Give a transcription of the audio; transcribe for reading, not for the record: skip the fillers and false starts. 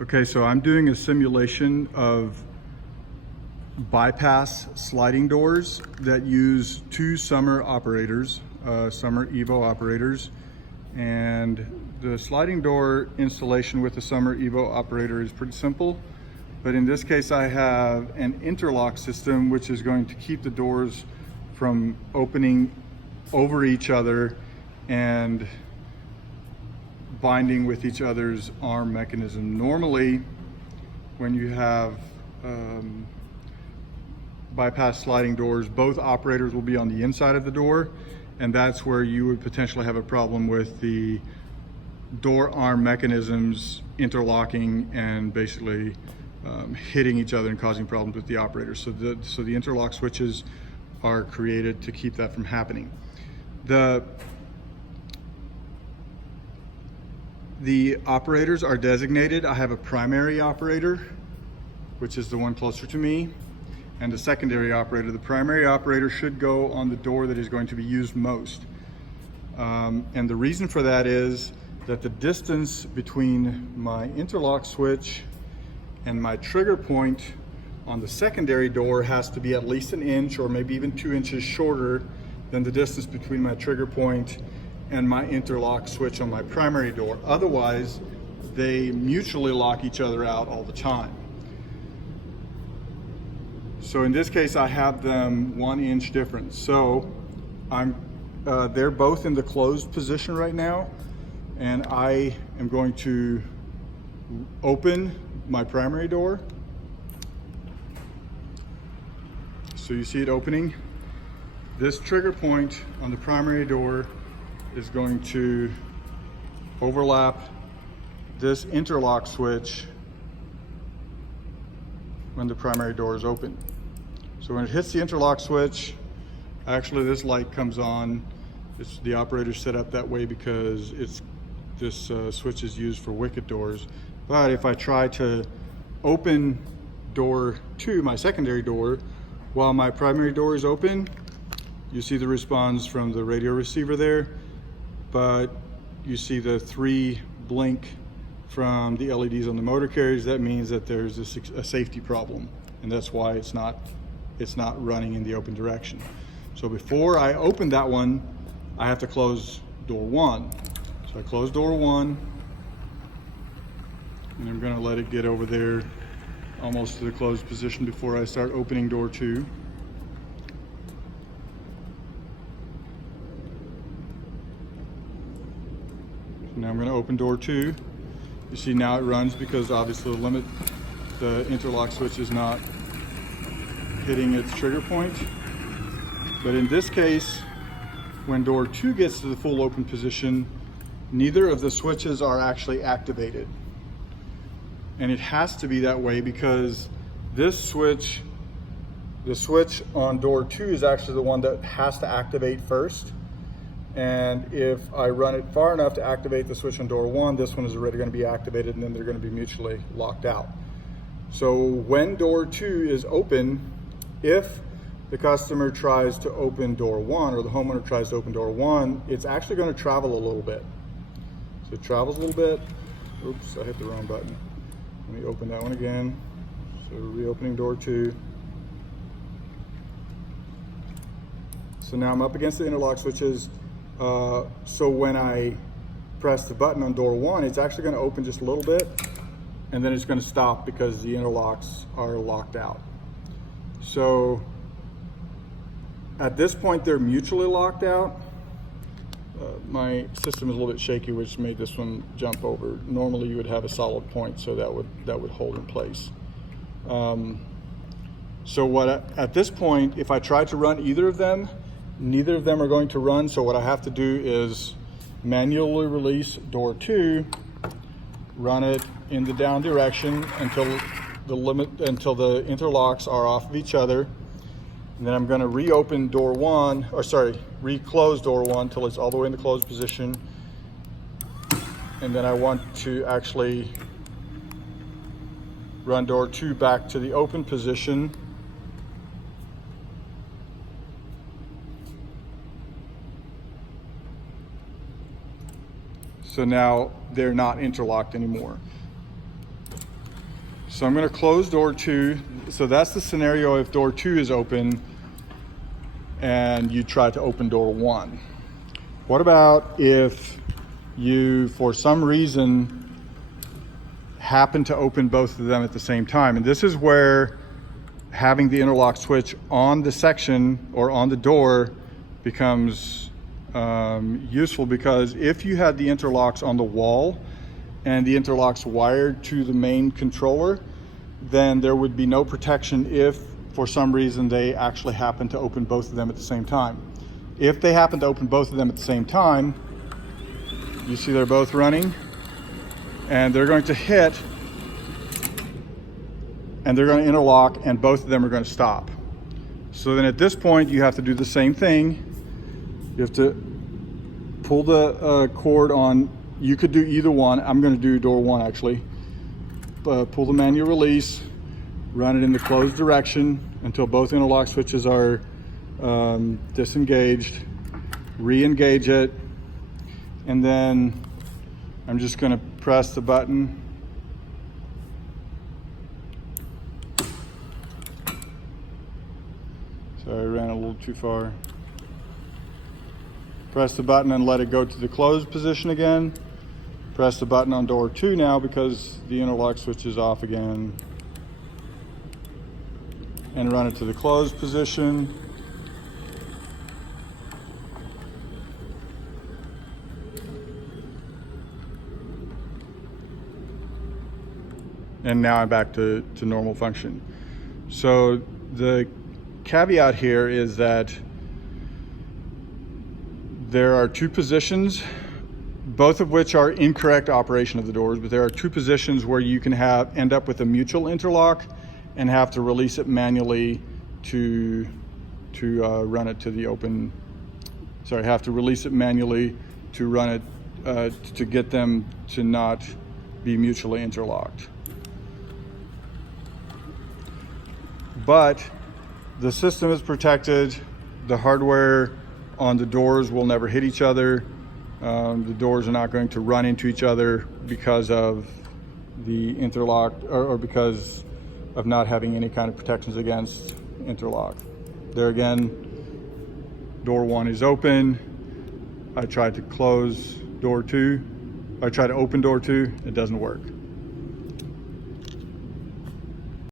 Okay, so I'm doing a simulation of bypass sliding doors that use two SOMMER operators, SOMMER EVO operators. And the sliding door installation with the SOMMER EVO operator is pretty simple. But in this case, I have an interlock system, which is going to keep the doors from opening over each other and binding with each other's arm mechanism. Normally, when you have bypass sliding doors, both operators will be on the inside of the door, and that's where you would potentially have a problem with the door arm mechanisms interlocking and basically hitting each other and causing problems with the operator. So the interlock switches are created to keep that from happening. The operators are designated. I have a primary operator, which is the one closer to me, and a secondary operator. The primary operator should go on the door that is going to be used most. And the reason for that is that the distance between my interlock switch and my trigger point on the secondary door has to be at least an inch or maybe even 2 inches shorter than the distance between my trigger point and my interlock switch on my primary door. Otherwise, they mutually lock each other out all the time. So in this case, I have them 1 inch difference. So they're both in the closed position right now, and I am going to open my primary door. So you see it opening. This trigger point on the primary door is going to overlap this interlock switch when the primary door is open. So when it hits the interlock switch, actually this light comes on. The operator set up that way because this switch is used for wicket doors. But if I try to open door 2, my secondary door, while my primary door is open, you see the response from the radio receiver there, but you see the 3 blink from the LEDs on the motor carriers. That means that there's a safety problem, and that's why it's not running in the open direction. So before I open that one, I have to close door 1. So I close door 1, and I'm gonna let it get over there almost to the closed position before I start opening door 2. Now I'm going to open door 2. You see now it runs because obviously the interlock switch is not hitting its trigger point. But in this case, when door 2 gets to the full open position, neither of the switches are actually activated. And it has to be that way because this switch, the switch on door 2 is actually the one that has to activate first. And if I run it far enough to activate the switch on door 1, this one is already going to be activated, and then they're going to be mutually locked out. So when door 2 is open, if the customer tries to open door 1 or the homeowner tries to open door 1, it's actually going to travel a little bit. So it travels a little bit. Oops, I hit the wrong button. Let me open that one again. So reopening door 2. So now I'm up against the interlock switches. So when I press the button on door 1, it's actually going to open just a little bit, and then it's going to stop because the interlocks are locked out. So at this point, they're mutually locked out. My system is a little bit shaky, which made this one jump over. Normally you would have a solid point, so that would hold in place. So at this point, if I try to run either of them, neither of them are going to run. So what I have to do is manually release door 2, run it in the down direction until the interlocks are off of each other. And then I'm going to reopen door 1, reclose door 1 until it's all the way in the closed position. And then I want to actually run door 2 back to the open position. So now they're not interlocked anymore. So I'm going to close door 2. So that's the scenario if door 2 is open and you try to open door 1. What about if you, for some reason, happen to open both of them at the same time? And this is where having the interlock switch on the section or on the door becomes useful, because if you had the interlocks on the wall and the interlocks wired to the main controller, then there would be no protection if for some reason they actually happen to open both of them at the same time. If they happen to open both of them at the same time, you see they're both running and they're going to hit and they're going to interlock and both of them are going to stop. So then at this point you have to do the same thing. You have to pull the cord on. You could do either one. I'm going to do door 1 actually. Pull the manual release, run it in the closed direction until both interlock switches are disengaged, re-engage it, and then I'm just going to press the button. Sorry, I ran a little too far. Press the button and let it go to the closed position again. Press the button on door 2 now because the interlock switch is off again. And run it to the closed position. And now I'm back to normal function. So the caveat here is that there are 2 positions, both of which are incorrect operation of the doors, but there are 2 positions where you can end up with a mutual interlock and have to release it manually to run it to the open. Sorry, have to release it manually to run it to get them to not be mutually interlocked. But the system is protected. The hardware on the doors will never hit each other. The doors are not going to run into each other because of the interlock or because of not having any kind of protections against interlock. There again, door 1 is open. I tried to close door 2. I tried to open door 2. It doesn't work.